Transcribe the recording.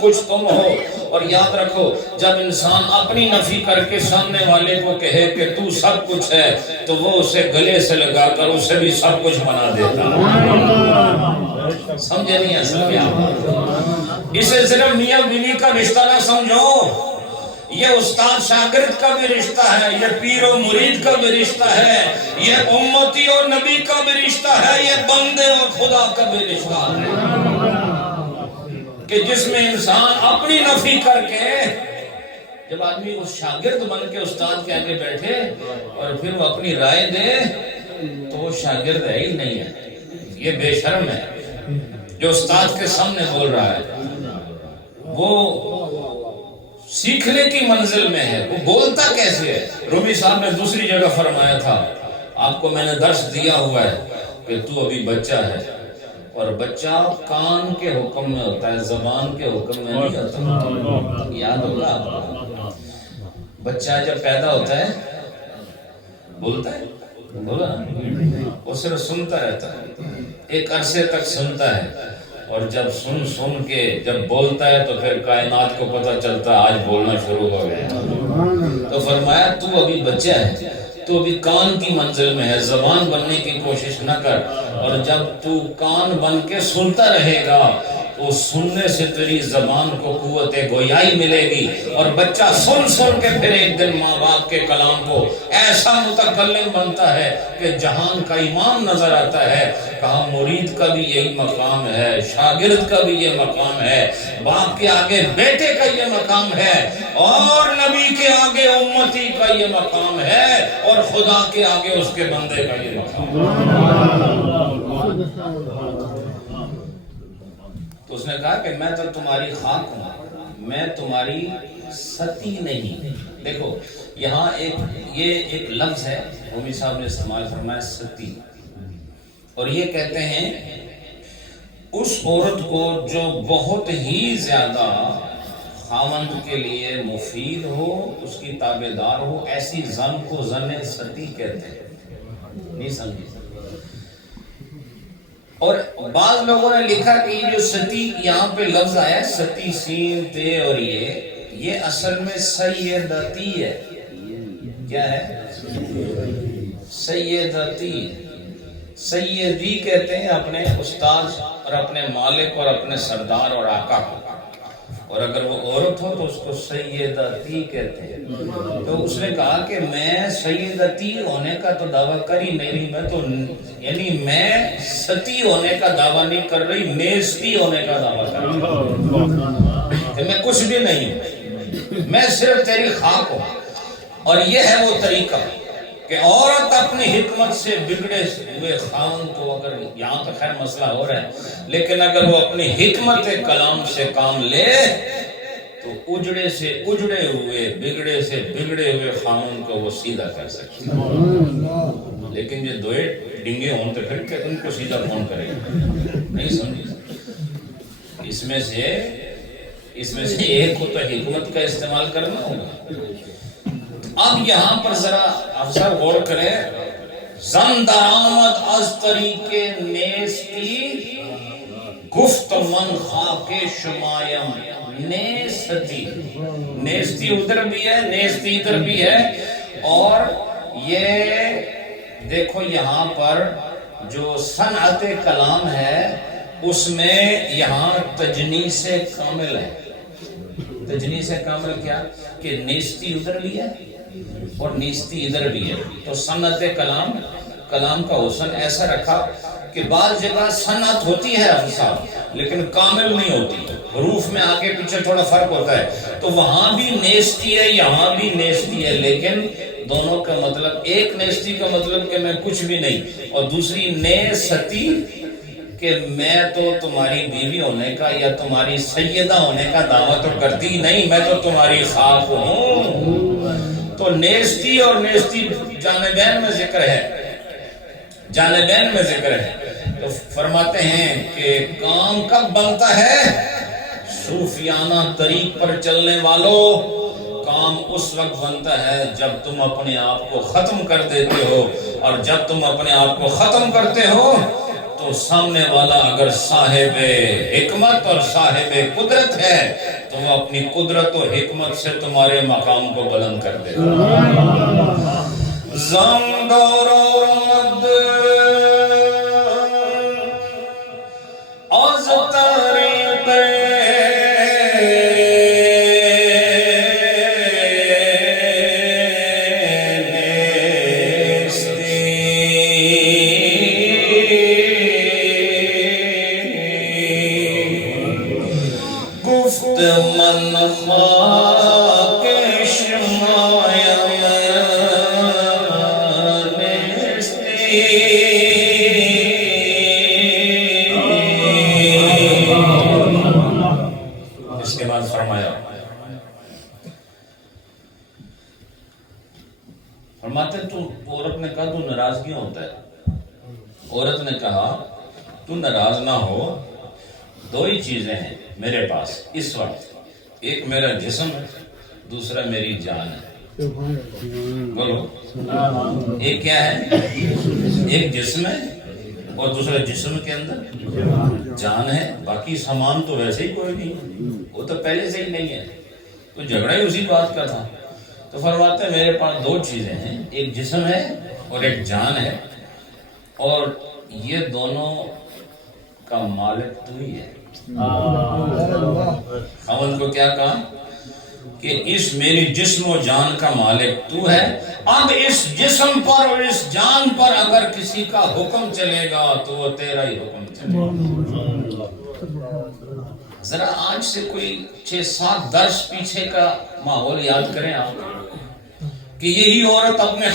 کچھ تم ہو. اور یاد رکھو جب انسان اپنی نفی کر کے سامنے والے کو کہے کہ تو سب کچھ ہے تو وہ اسے گلے سے لگا کر اسے بھی سب کچھ بنا دیتا. سمجھے نہیں اصل کیا؟ اسے صرف میاں بیوی کا رشتہ نہ سمجھو، یہ استاد شاگرد کا بھی رشتہ ہے، یہ پیر و مرید کا بھی رشتہ ہے، یہ امتی اور نبی کا بھی رشتہ ہے، یہ بندے اور خدا کا بھی رشتہ ہے، کہ جس میں انسان اپنی نفی کر کے جب آدمی اس شاگرد بن کے استاد کے آگے بیٹھے اور پھر وہ اپنی رائے دے تو وہ شاگرد ہے ہی نہیں ہے، یہ بے شرم ہے جو استاد کے سامنے بول رہا ہے. وہ سیکھنے کی منزل میں ہے، وہ بولتا کیسے ہے. رومی صاحب نے دوسری جگہ فرمایا تھا آپ کو میں نے درس دیا ہوا ہے کہ تو ابھی بچہ ہے، اور بچہ کان کے حکم میں ہوتا ہے، زبان کے حکم میں نہیں ہوتا. یاد ہوگا آپ کو، بچہ جب پیدا ہوتا ہے بولتا ہے، بولا وہ صرف سنتا رہتا ہے، ایک عرصے تک سنتا ہے، اور جب سن کے جب بولتا ہے تو پھر کائنات کو پتہ چلتا ہے آج بولنا شروع ہو گیا. تو فرمایا تو ابھی بچہ ہے، تو ابھی کان کی منزل میں ہے، زبان بننے کی کوشش نہ کر، اور جب تو کان بن کے سنتا رہے گا تو سننے سے تیری زبان کو قوت گویائی ملے گی، اور بچہ سن کے پھر ایک دن ماں باپ کے کلام کو ایسا متکلم بنتا ہے کہ جہان کا امام نظر آتا ہے. کہا مرید کا بھی یہی مقام ہے، شاگرد کا بھی یہ مقام ہے، باپ کے آگے بیٹے کا یہ مقام ہے، اور نبی کے آگے امتی کا یہ مقام ہے، اور خدا کے آگے اس کے بندے کا یہ مقام ہے. تو اس نے کہا کہ میں تو تمہاری خاک ہوں، میں تمہاری ستی نہیں. دیکھو یہاں یہ ایک لفظ ہے رومی صاحب نے استعمال فرمایا، ستی، اور یہ کہتے ہیں اس عورت کو جو بہت ہی زیادہ خاوند کے لیے مفید ہو، اس کی تابعدار ہو، ایسی زن کو زن ستی کہتے ہیں. نہیں سمجھے؟ اور بعض لوگوں نے لکھا کہ یہ جو ستی یہاں پہ لفظ آیا ستی سین تے اور یہ اصل میں سیدتی ہے. کیا ہے؟ سیدتی. سیدی کہتے ہیں اپنے استاد اور اپنے مالک اور اپنے سردار اور آقا کو، اور اگر وہ عورت ہو تو اس کو سیدتی کہتے ہیں. تو اس نے کہا کہ میں سیدتی ہونے کا تو دعویٰ کر ہی نہیں، میں تو یعنی میں ستی ہونے کا دعویٰ نہیں کر رہی، نیستی ہونے کا دعویٰ کر رہی ہوں کہ میں کچھ بھی نہیں ہوں، میں صرف تیری خاک ہوں. اور یہ ہے وہ طریقہ کہ عورت اپنی حکمت سے بگڑے ہوئے خاوند کو، اگر یہاں تو خیر مسئلہ ہو رہا ہے، لیکن اگر وہ اپنی حکمت کلام سے کام لے تو اجڑے سے اجڑے ہوئے، بگڑے سے بگڑے ہوئے خاوند کو وہ سیدھا کر سکتے. لیکن یہ دوئے ڈنگے ہوں تو پھر ان کو سیدھا کون کرے گا؟ نہیں سمجھے؟ اس میں سے ایک کو تو حکمت کا استعمال کرنا ہوگا. اب یہاں پر ذرا افسر غور کریں، زن درآمد از طریقے نیستی گفت من خاک شمایم نیستی. نیستی ادھر بھی ہے، نیستی ادھر بھی ہے. اور یہ دیکھو یہاں پر جو صنعت کلام ہے اس میں یہاں تجنیس کامل ہے. تجنیس کامل کیا کہ نیستی ادھر بھی ہے اور نیستی ادھر بھی ہے. تو صنعت کلام کا حسن ایسا رکھا کہ بعض جگہ صنعت ہوتی ہے افصاح لیکن کامل نہیں ہوتی، حروف میں آگے پیچھے تھوڑا فرق ہوتا ہے. تو وہاں بھی نیستی ہے، یہاں بھی نیستی ہے، لیکن دونوں کا مطلب ایک نیستی کا مطلب کہ میں کچھ بھی نہیں، اور دوسری نیستی کہ میں تو تمہاری بیوی ہونے کا یا تمہاری سیدہ ہونے کا دعویٰ تو کرتی نہیں، میں تو تمہاری خاک ہوں. تو نیستی اور نیستی جانبین میں ذکر ہے، جانبین میں ذکر ہے. تو فرماتے ہیں کہ کام کب بنتا ہے؟ صوفیانہ طریق پر چلنے والوں، کام اس وقت بنتا ہے جب تم اپنے آپ کو ختم کر دیتے ہو، اور جب تم اپنے آپ کو ختم کرتے ہو تو تو سامنے والا اگر صاحب حکمت اور صاحب قدرت ہے تو وہ اپنی قدرت و حکمت سے تمہارے مقام کو بلند کر دے گا. زمدور مد از طریق گفت من خاک شمایم اس کے بعد فرماتے تو عورت نے کہا تو ناراض کیوں ہوتا ہے؟ عورت نے کہا تو ناراض نہ ہو، دو ہی چیزیں ہیں میرے پاس اس وقت، ایک میرا جسم ہے، دوسرا میری جان ہے. بولو ایک کیا ہے؟ ایک جسم ہے اور دوسرا جسم کے اندر جان ہے. باقی سامان تو ویسے ہی کوئی نہیں، وہ تو پہلے سے ہی نہیں ہے، تو جھگڑا ہی اسی بات کا تھا. تو فرماتے ہیں میرے پاس دو چیزیں ہیں، ایک جسم ہے اور ایک جان ہے، اور یہ دونوں کا مالک تو ہی ہے. خاوند کو کیا کہا کہ اس میری جسم و جان کا مالک تو ہے، اب اس جسم پر اور اس جان پر اگر کسی کا حکم چلے گا تو وہ تیرا ہی حکم چلے گا. ذرا آج سے کوئی 6-7 درس پیچھے کا ماحول یاد کریں آپ کہ یہی عورت اپنے